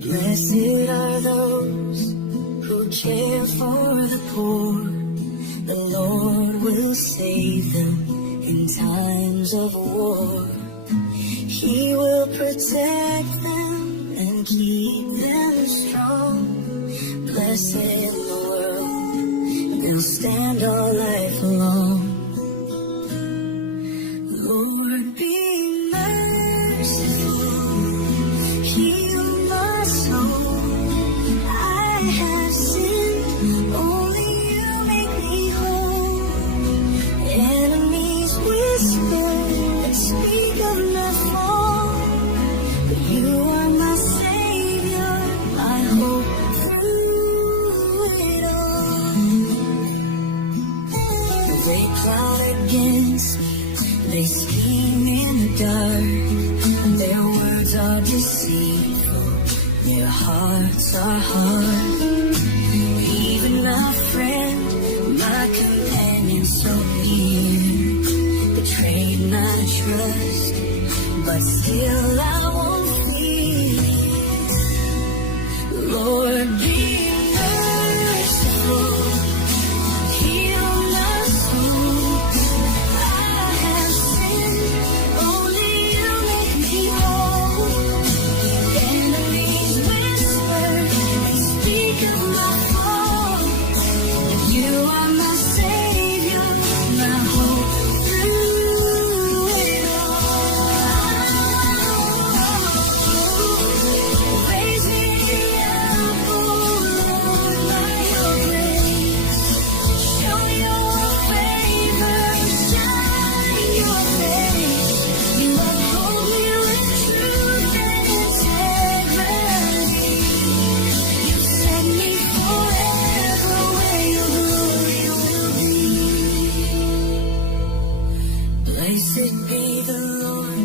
Blessed are those who care for the poor. The Lord will save them in times of war. He will protect them and keep them strong. Blessed in the world, they'll stand all life long. Lord, be merciful, heal my soul. I have sinned, only you make me whole. Enemies whisper and speak of my fall, but you are my Savior, my hope through it all. They plot against me, they scheme in the dark. Their words are deceitful, their hearts are hard. Even my friend, my companion so near, betrayed my trust, but still I won't fear. Lord, be merciful, heal my soul. I have sinned, only you make me whole. Enemies whisper and speak of my fall, but you are my Savior, my hope through it all. Raise me up, oh Lord, by your grace. Show your favor, shine your face. You uphold me with truth and integrity. You set me forever where your glory will be. Blessed be the Lord,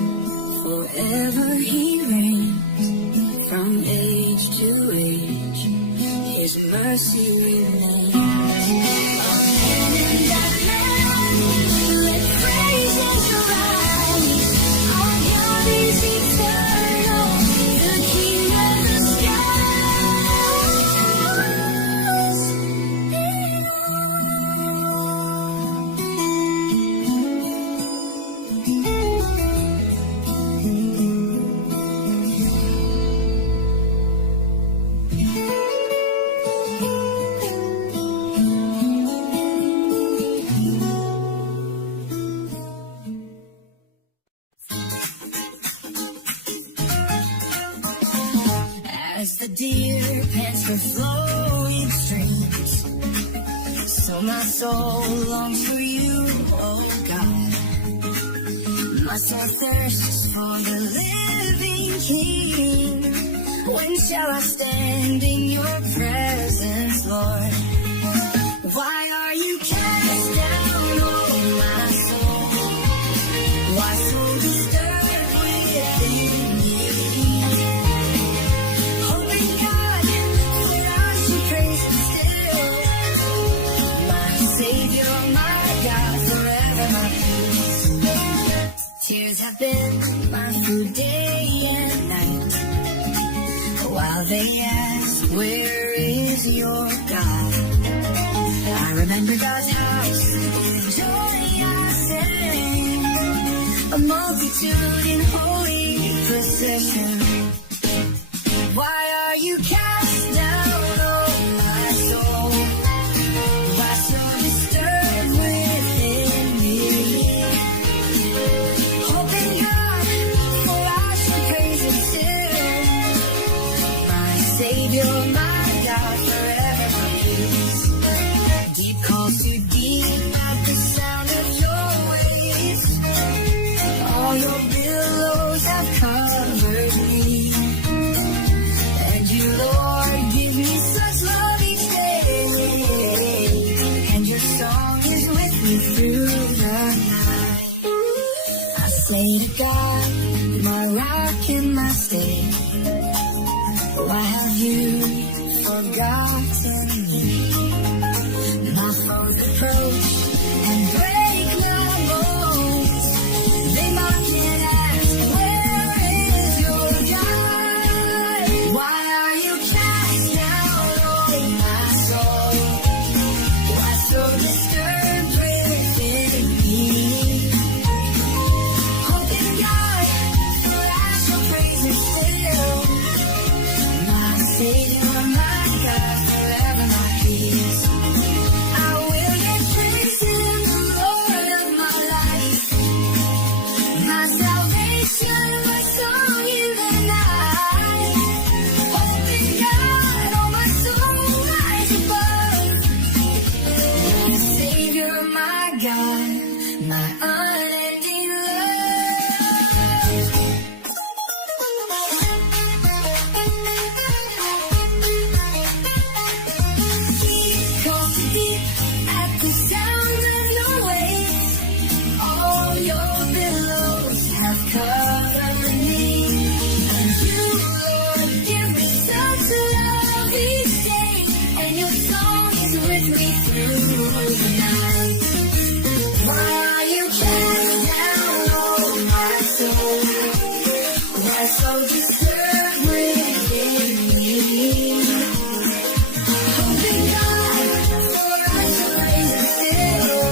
forever he reigns. From age to age, his mercy remains. Amen and amen. Let praises rise. Our God is eternal, the King of the As the deer pants for flowing streams, so my soul longs for you, oh God. My soul thirsts for the living King. When shall I stand in your presence, Lord? Why are you cast down, oh my soul? Why so disturbed within me? Hoping God, that I should praise Him still. My Savior, my God, forever my peace. Tears have been my food day and night, while they ask, where is your God? I remember God's house, with joy I sang, a multitude in holy procession. Why are you cast down, oh my soul? Why so disturbed within me? Hoping God, for I shall praise Him still. My Savior, my God, forever my peace. Deep calls to deep at the sound of your waves. All your billows have covered me. And you, Lord, give me such love each day. And your song is with me through the night. I say to God, my rock and my stay, why have you forgotten me? My foes approach and break my bones. my unending love. Deep calls deep at the sound of your waves. All your billows have covered me. And you, Lord, give me such a love each day. And your song is with me through the night. While you cast down, oh my soul, my soul just serve within me. Hoping God for us to raise us still.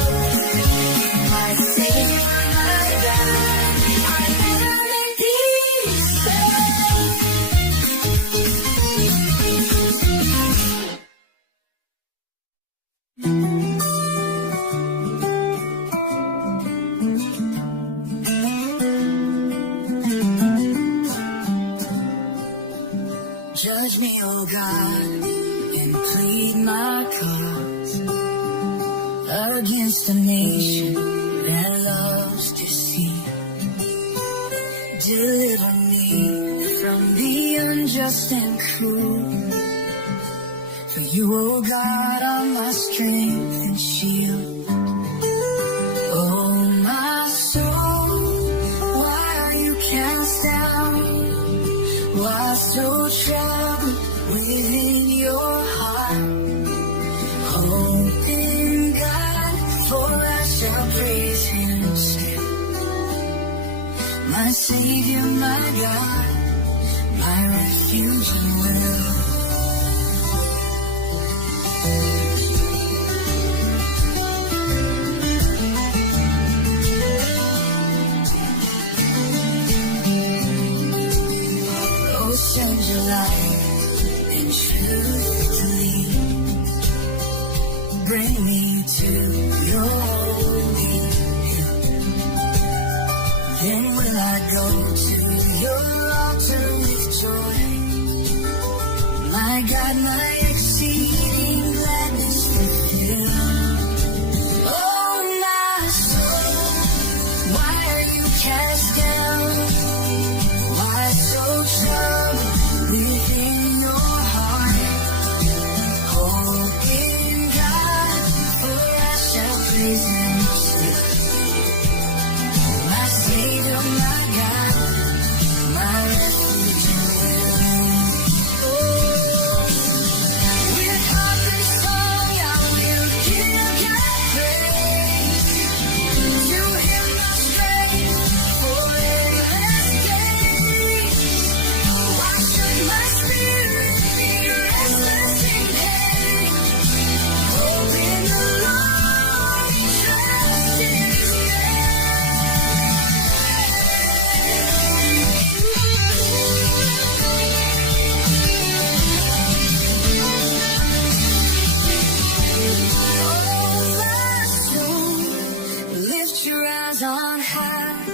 My Savior, my God, I am in peace. Judge me, oh God, and plead my cause against a nation that loves deceit. Deliver me from the unjust and cruel. For you, oh God, are my strength and shield. Oh, my soul, why are you cast down? Why so troubled within your heart? Hope in God, for I shall praise Him still. My Savior, my God, my refuge and will. Oh, send your light and truth to lead. Bring me to your holy hill. Then will I go to your altar with joy. My God, my exceeding gladness to fill. Oh, my soul, why are you cast down? Why so troubled within your heart? Hope in God, for I shall praise Him still. My Savior, my God, my refuge and will. With heart and song I will give God praise. To Him my strength for endless days. Why should my spirit be restless in pain? Hope in the Lord, trust in His Oh, my soul, lift your eyes on high.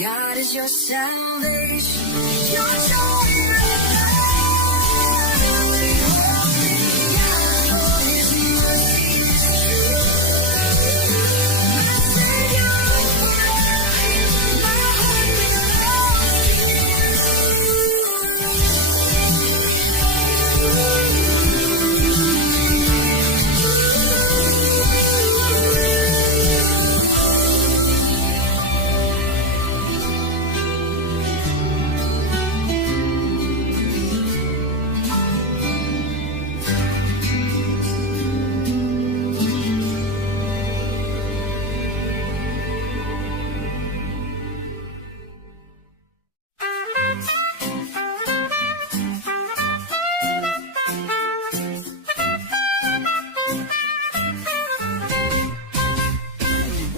God is your salvation, your joy and life. For His mercy is true. My Savior forever, my hope belongs to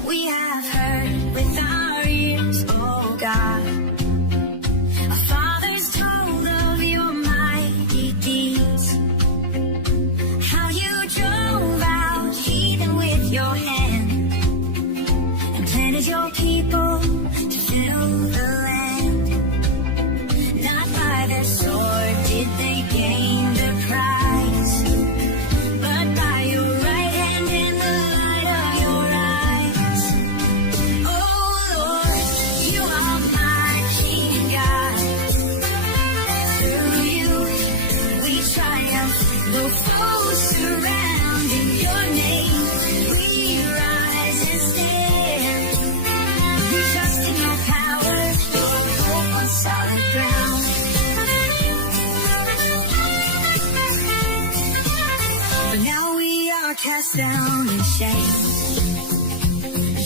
We have heard with our ears, oh God. Our fathers told of your mighty deeds. How you drove out heathen with your hand and planted your people to fill the land. Not by their sword did they gain the prize, but by your right hand and the light of your eyes. cast down in shame.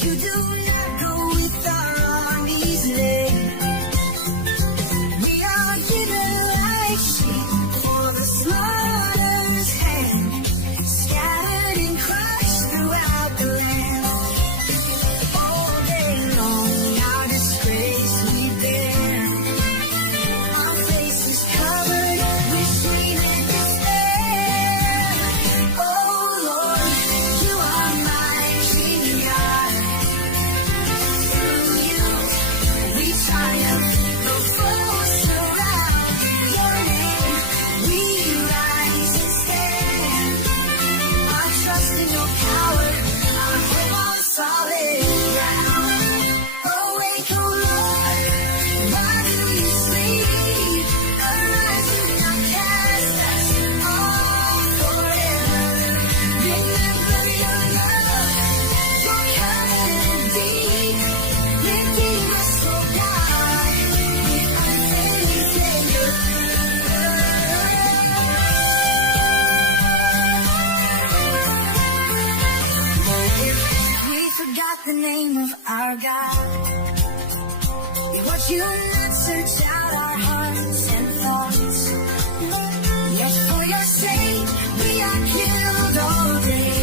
You do not go with our armies late. We are given like sheep for the slaughter's hand, scattered and crushed throughout the land. All day long our disgrace we bear, our faces covered with shame and despair. Oh Lord, you are my King God. Through you we triumph, though foes surround. Your name we rise and stand. Our trust in your power, our hope on solid ground. Awake, O Lord, why do you sleep? Arise, do not cast us off forever. Remember your love, your covenant deep. Redeem us, O God, with unfailing favor. We forgot the name of our God. Would you not search out our hearts and thoughts? Yet for your sake we are killed all day.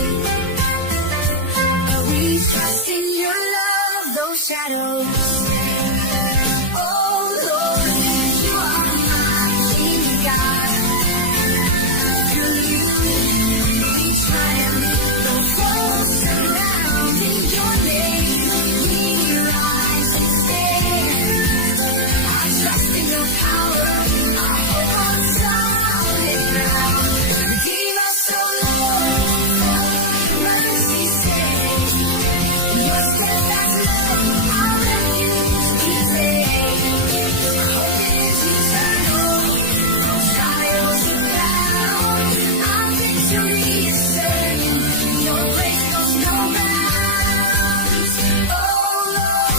But we trust in your love, those shadows stay. Oh Lord, you are my King God. Through you we triumph, though foes surround. In your name we rise and stand. I trust in your power, I hope on solid ground. Redeem us, O Lord, for your mercy's sake. Your steadfast love, our refuge we take. Hope is eternal, no trials abound. Our victory is certain, your grace knows no bounds. Oh Lord,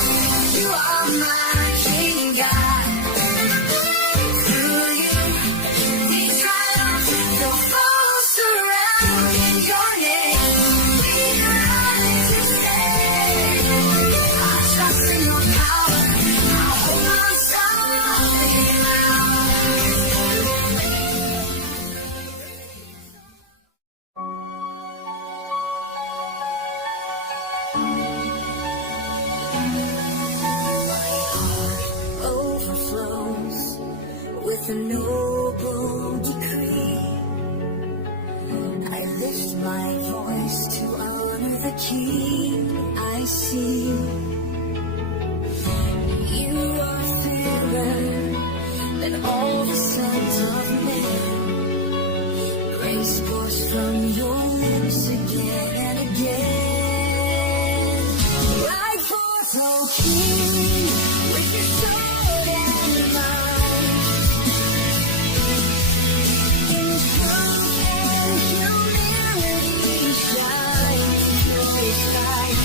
you are my King God. Through you we triumph, though foes surround. In your name we rise and stand. I trust in your power, I hope on solid overflows with a noble decree. I lift my voice to honor the King I see. You are fairer than all the sons of men. Grace pours from your lips again and again. Like foretold King, with your sword and might, in truth and humility shine through his light.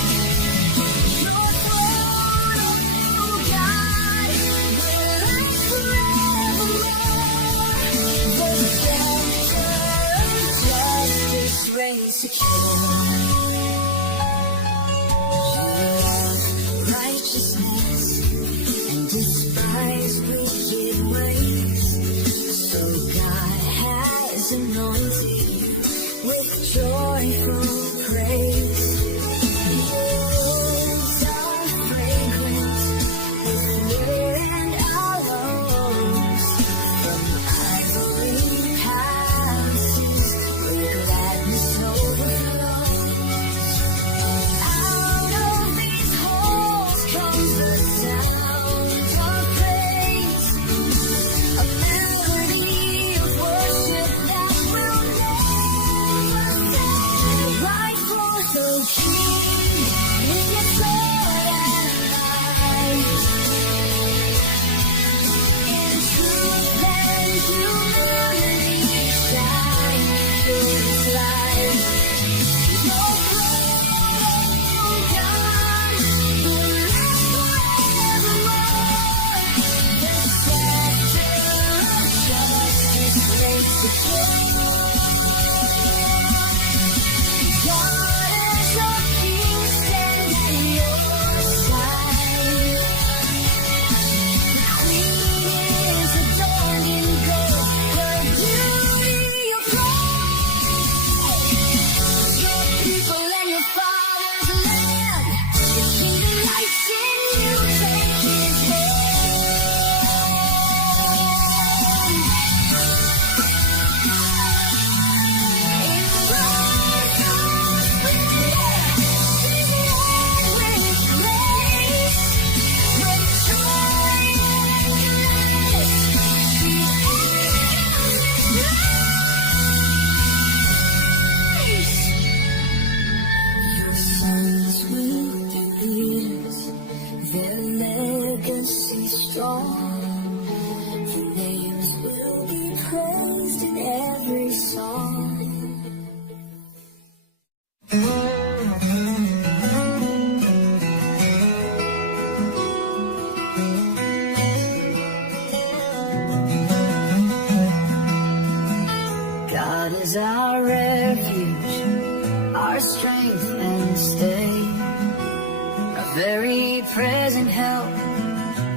very present help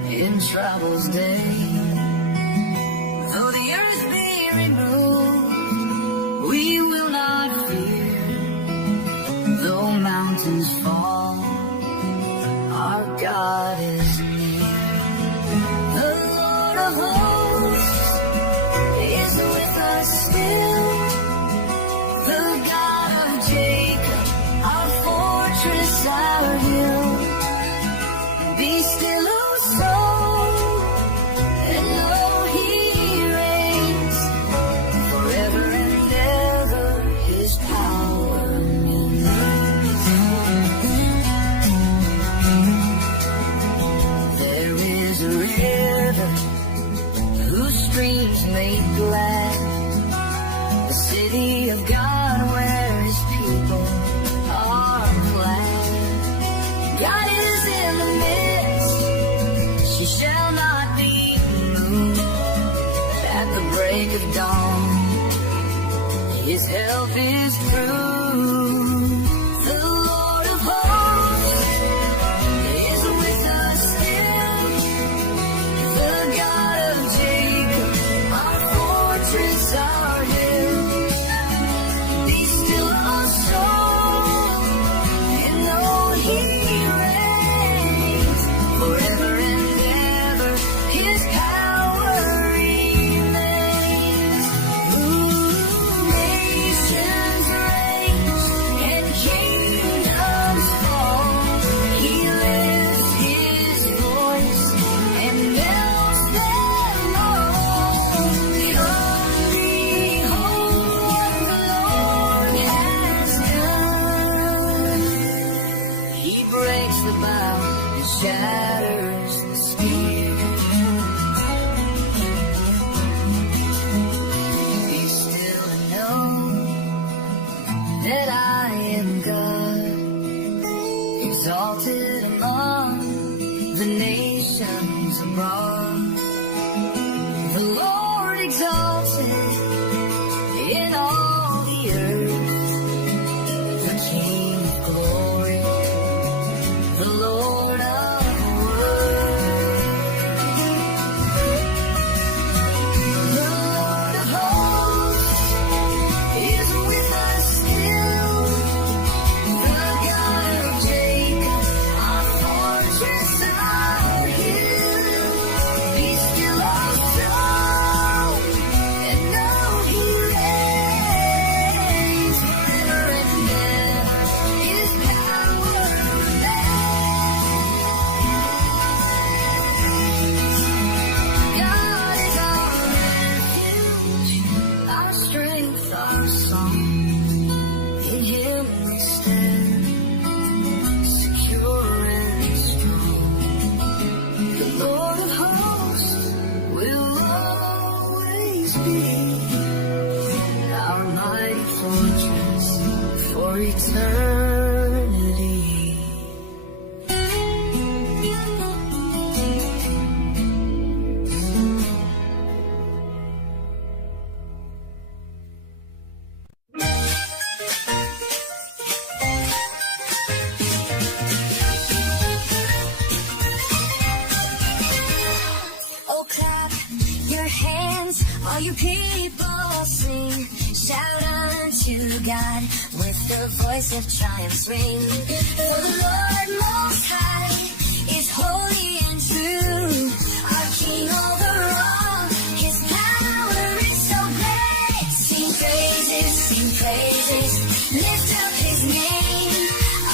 in troubles day. Though the earth be removed, we will not fear. Though mountains fall, our God is near. The Lord of hosts is with us still. The God of Jacob, our fortress, our hill. Be still, O soul, and know He reigns forever and ever. His power remains. There is a river whose streams make glad the city of God, where His people are glad. God is in the midst, she shall not be moved. At the break of dawn, His help is true. The Lord of hosts is with us still. The God of Jacob, our fortress, our hill. Be still, our soul, and know He reigns forever and ever. His power remains. Nations reign and kingdoms fall. He lifts His voice and melts them all. Come, behold what the Lord has done. He breaks the bow and shatters the spear. Be still and know that I am God, exalted among the nations abroad. The Lord exalted in all the earth, the King of glory, the Lord of words. The Lord of hosts is with us still. The God of Jacob, our fortress, our hill. Be still, our soul, and know He reigns forever and ever. His power remains. God is our refuge, our strength, our song. In Him we stand, secure and strong. The Lord of hosts will always be our mighty fortress for eternity. Oh, clap your hands, all you people sing. Shout unto God with the voice of triumph swing. For the Lord Most High is holy and true, our King over all. His power is so great. Sing praises, lift up His name.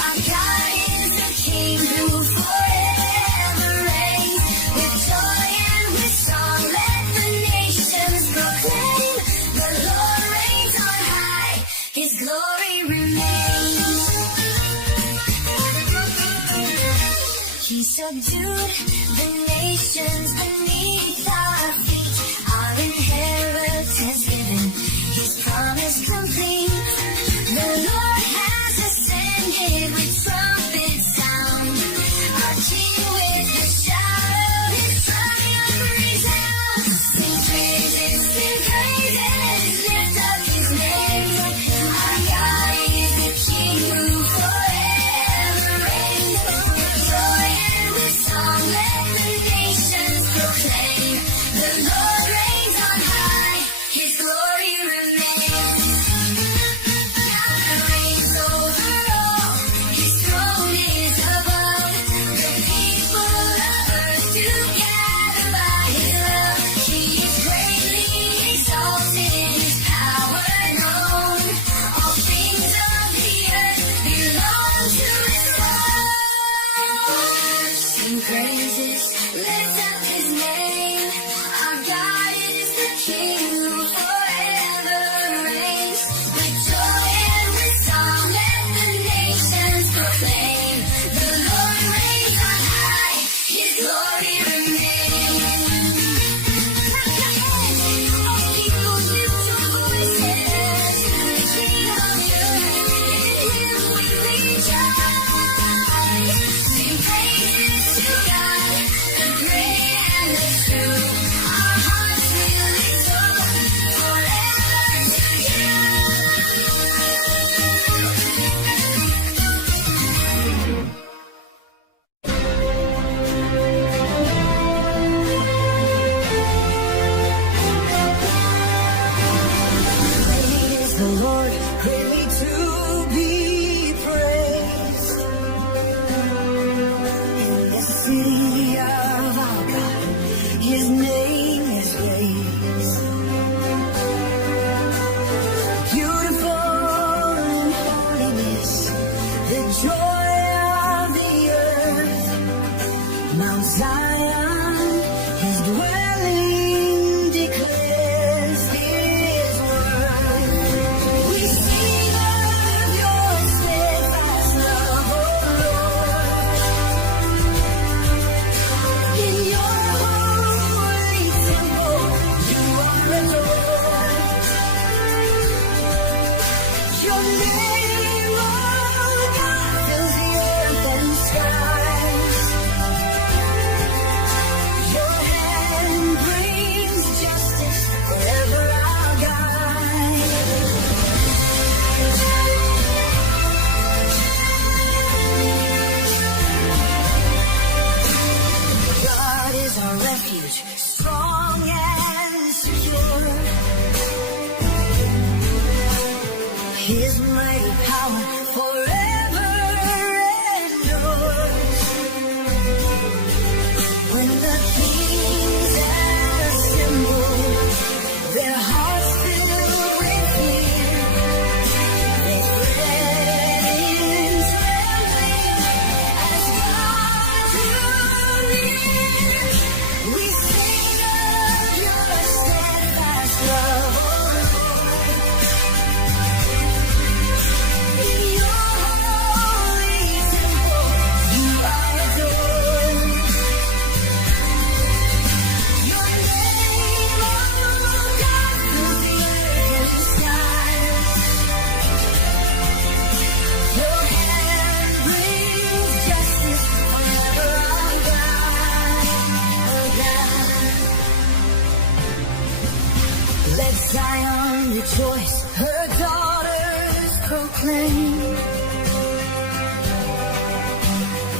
Our God is a King who forever reigns. With joy and with song, let the nations proclaim. The Lord reigns on high, His glory remains. He subdued the nations beneath our feet. Our inheritance given, His promise complete. The Lord has ascended with trumpet sound. Our King with the shout of His triumph resounds. Sing praises, lift up His name. Our God is the King who forever reigns. sing praises, lift up his name. Our God is the King who forever reigns. With joy and with song, let the nations proclaim. The Lord reigns on high, his glory remains. All people lift your voices, the King of earth, in him we rejoice. Sing praises to God, the great and the true. Our hearts will exalt forever to you. Great is the Lord, greatly to be praised. In the city of our God, his name is raised. Beautiful in holiness, the joy of the earth. Mount Zion, his dwelling declares his word. We sing of your steadfast love, O Lord. In your holy temple, you are adored. Your name, O God, fills the earth and skies. Your hand brings justice forever, our guide. God is our refuge, strong and secure. His mighty power forever endures. When the kings assemble, their hearts filled with fear, they fled in trembling as God drew near. We sing of your steadfast love, O Lord. In your holy temple, you are adored. Your name, O God, fills the earth and skies. Your hand brings justice forever, our God, our God. Let Zion rejoice, her daughters proclaim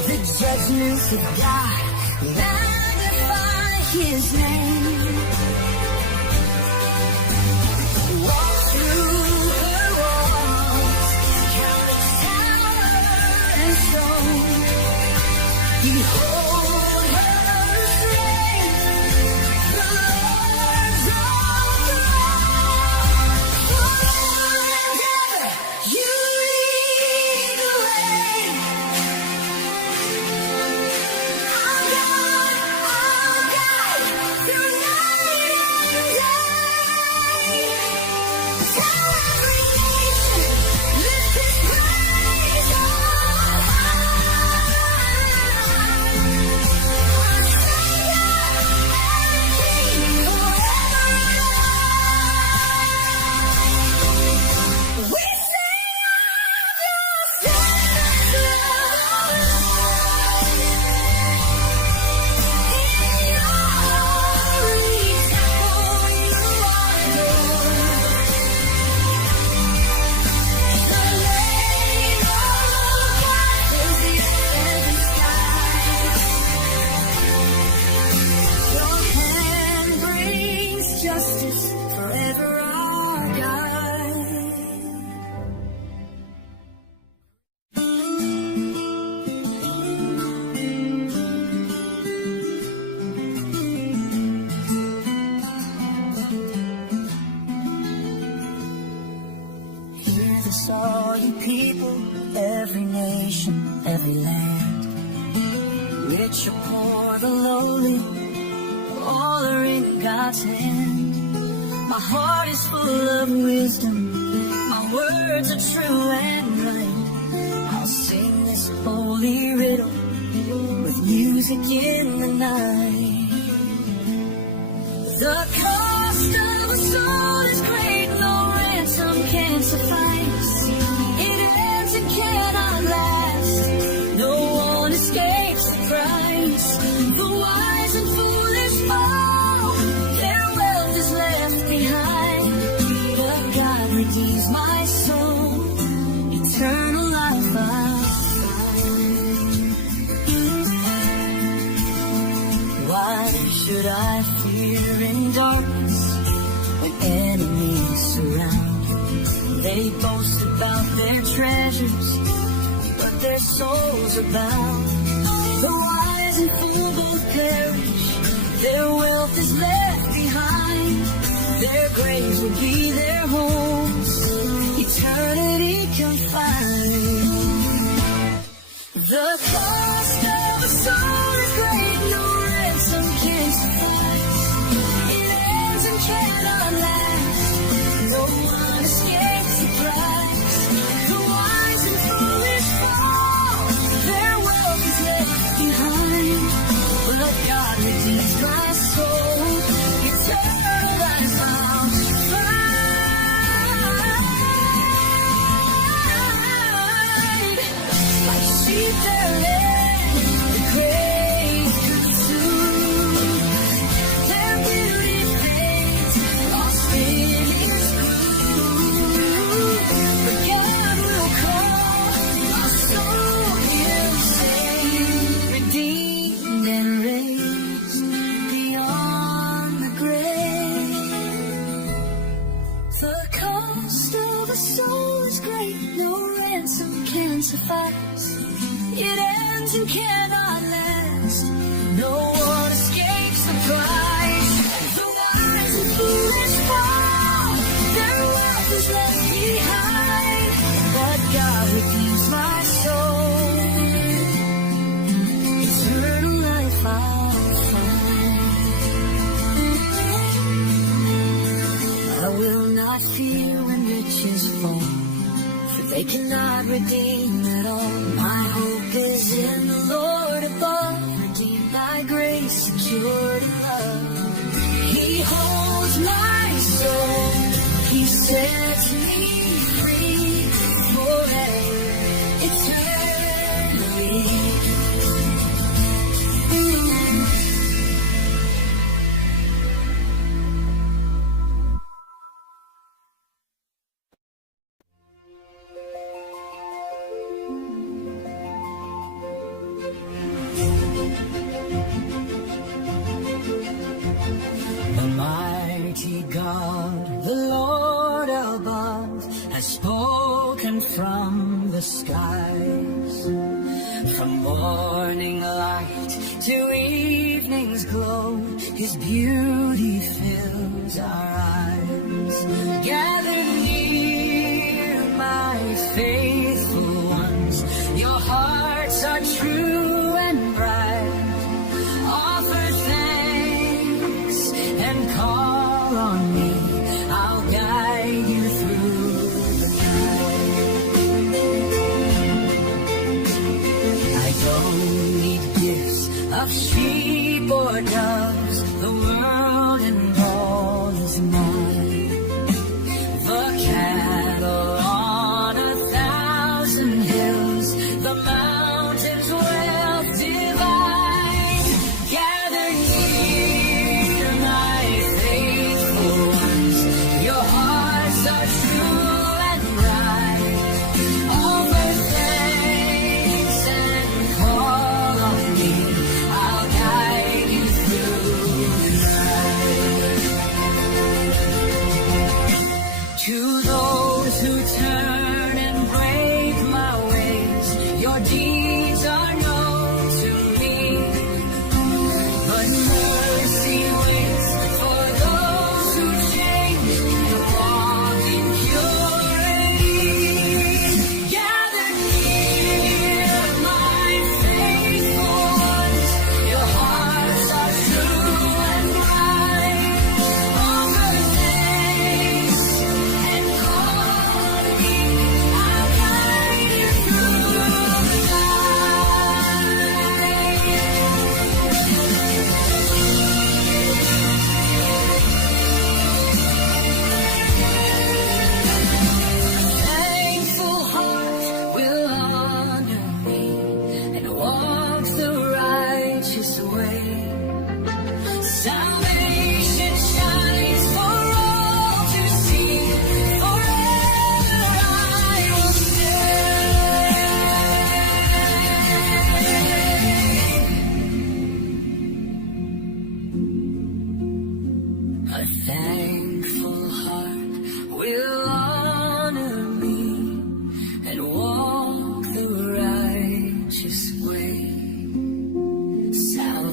the judgments of God, magnify his name. Walk through her walls, count the tower and stone. Behold her strength, the Lord's own throne. Forever and ever, you lead the way. Our God, through night and day. Tell every nation, lift his praise on high. rich or poor, the lowly, all are in God's hand. My heart is full of wisdom, my words are true and right. I'll sing this holy riddle with music in the night. The cost of a soul is great, no ransom can suffice. It ends and cannot last, no one escapes the price. The wise and foolish fall, their wealth is left behind. But God redeems my soul, eternal life I'll find. Why should I fear in darkness when enemies surround? They boast about their treasures, but their souls are bound. The wise and fool both perish, their wealth is left behind. Their graves will be their homes, eternity confined. The cost of a soul is great, no ransom can suffice. It ends and cannot last, no one escapes the price. The wise and foolish fall, their wealth is left behind. But God redeems my soul, eternal life I'll find. Like sheep they're led, the grave consumed. Their beauty fades, all spinning's through. But God will call, our soul He'll save, redeemed and raised beyond the grave. The cost of a soul is great, no ransom can suffice. It ends and cannot last, no one escapes the price. The wise and foolish fall, their wealth is left behind. But God redeems my soul, eternal life I'll find. I will not fear when riches fall, for they cannot redeem at all. My hope is in the Lord above, redeemed by grace, secured in love. He holds my soul, He sets me free forever, eternally. Almighty God, the Lord above, has spoken from the skies. From morning light to evening's glow, His beauty fills our eyes. Gather near, my faithful ones, your hearts are true and bright. Offer thanks and call on me, I'll guide you through the night. I don't need gifts of sheep or doves, the world and all is mine. The cattle on 1,000 hills, the mountains wealth divine. Gather near, my faithful ones, your hearts are true and right. Offer thanks and call on me, I'll guide you through the night.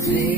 place.